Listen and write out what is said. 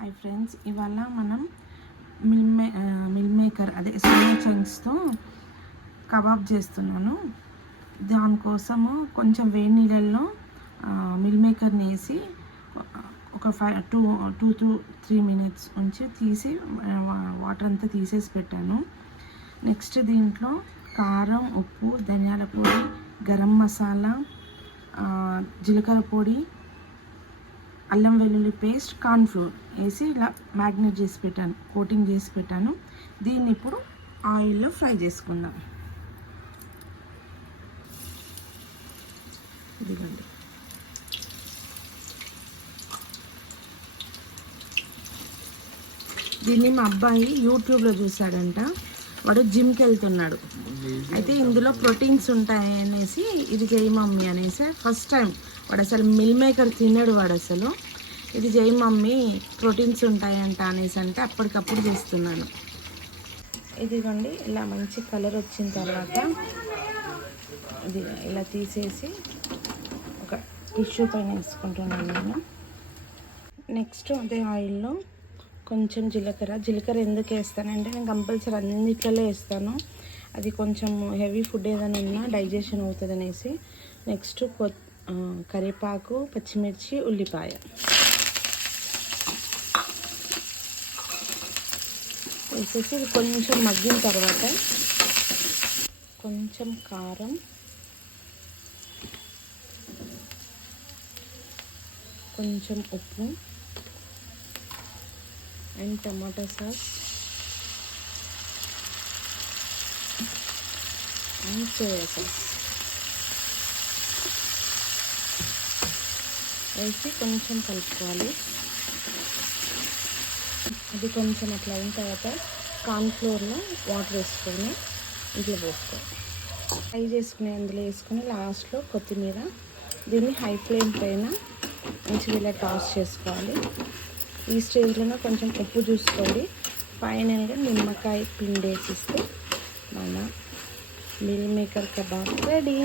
Hi friends, ఇవాళ మనం meal maker అదే సోయా చంక్స్తో కబాబ్ చేస్తున్నాను. దానికోసము కొంచెం వేడి నీళ్ళల్లో మిల్ మేకర్ని వేసి ఒక 2 to 3 minutes ఉంచి తీసి వాటర్ అంతా తీసేసి పెట్టాను. నెక్స్ట్ దీంట్లో కారం, ఉప్పు, ధనియాల పొడి, గరం మసాలా, జీలకర్ర పొడి, అల్లం వెల్లుల్లి పేస్ట్, కార్న్ఫ్లోర్ వేసి ఇలా మ్యాగ్నేట్ చేసి పెట్టాను, కోటింగ్ చేసి పెట్టాను. దీన్ని ఇప్పుడు ఆయిల్లో ఫ్రై చేసుకుందాం. ఇదిగోండి, దీన్ని మా అబ్బాయి యూట్యూబ్లో చూశాడంట. వాడు జిమ్కి వెళ్తున్నాడు. అయితే ఇందులో ప్రోటీన్స్ ఉంటాయి అనేసి ఇది చేయి మమ్మీ అనేసి ఫస్ట్ టైం వాడు అసలు మిల్ మేకర్ తినడు. వాడు అసలు ఇది చేయి మమ్మీ ప్రోటీన్స్ ఉంటాయంట అనేసి అంటే అప్పటికప్పుడు చేస్తున్నాను. ఇదిగోండి, ఇలా మంచి కలర్ వచ్చిన తర్వాత ఇది ఇలా తీసేసి ఒక టిష్యూ పైన వేసుకుంటున్నాను నేను. నెక్స్ట్ అదే ఆయిల్లో కొంచెం జీలకర్ర ఎందుకు వేస్తానంటే నేను కంపల్సరీ అన్నిట్లలో వేస్తాను. అది కొంచెం హెవీ ఫుడ్ ఏదైనా ఉన్నా డైజెషన్ అవుతుంది అనేసి. నెక్స్ట్ కరివేపాకు, పచ్చిమిర్చి, ఉల్లిపాయ వేసేసి ఇది కొంచెం మగ్గిన తర్వాత కొంచెం కారం, కొంచెం ఉప్పు and tomato sauce and soya sauce వేసి కొంచెం కలుపుకోవాలి. అది కొంచెం అట్లా అయిన తర్వాత కార్న్ఫ్లోర్లో వాటర్ వేసుకొని ఇంట్లో పోసుకోవాలి. ఫ్రై చేసుకుని అందులో వేసుకొని లాస్ట్లో కొత్తిమీర. దీన్ని హై ఫ్లేమ్ పైన మంచిగా ఇలా టాస్ చేసుకోవాలి. ఈ స్టేజ్లోనే కొంచెం ఉప్పు చూసుకోండి. ఫైనల్గా నిమ్మకాయ పిండేసిస్తే మన మిల్ మేకర్ కబాబ్ రెడీ.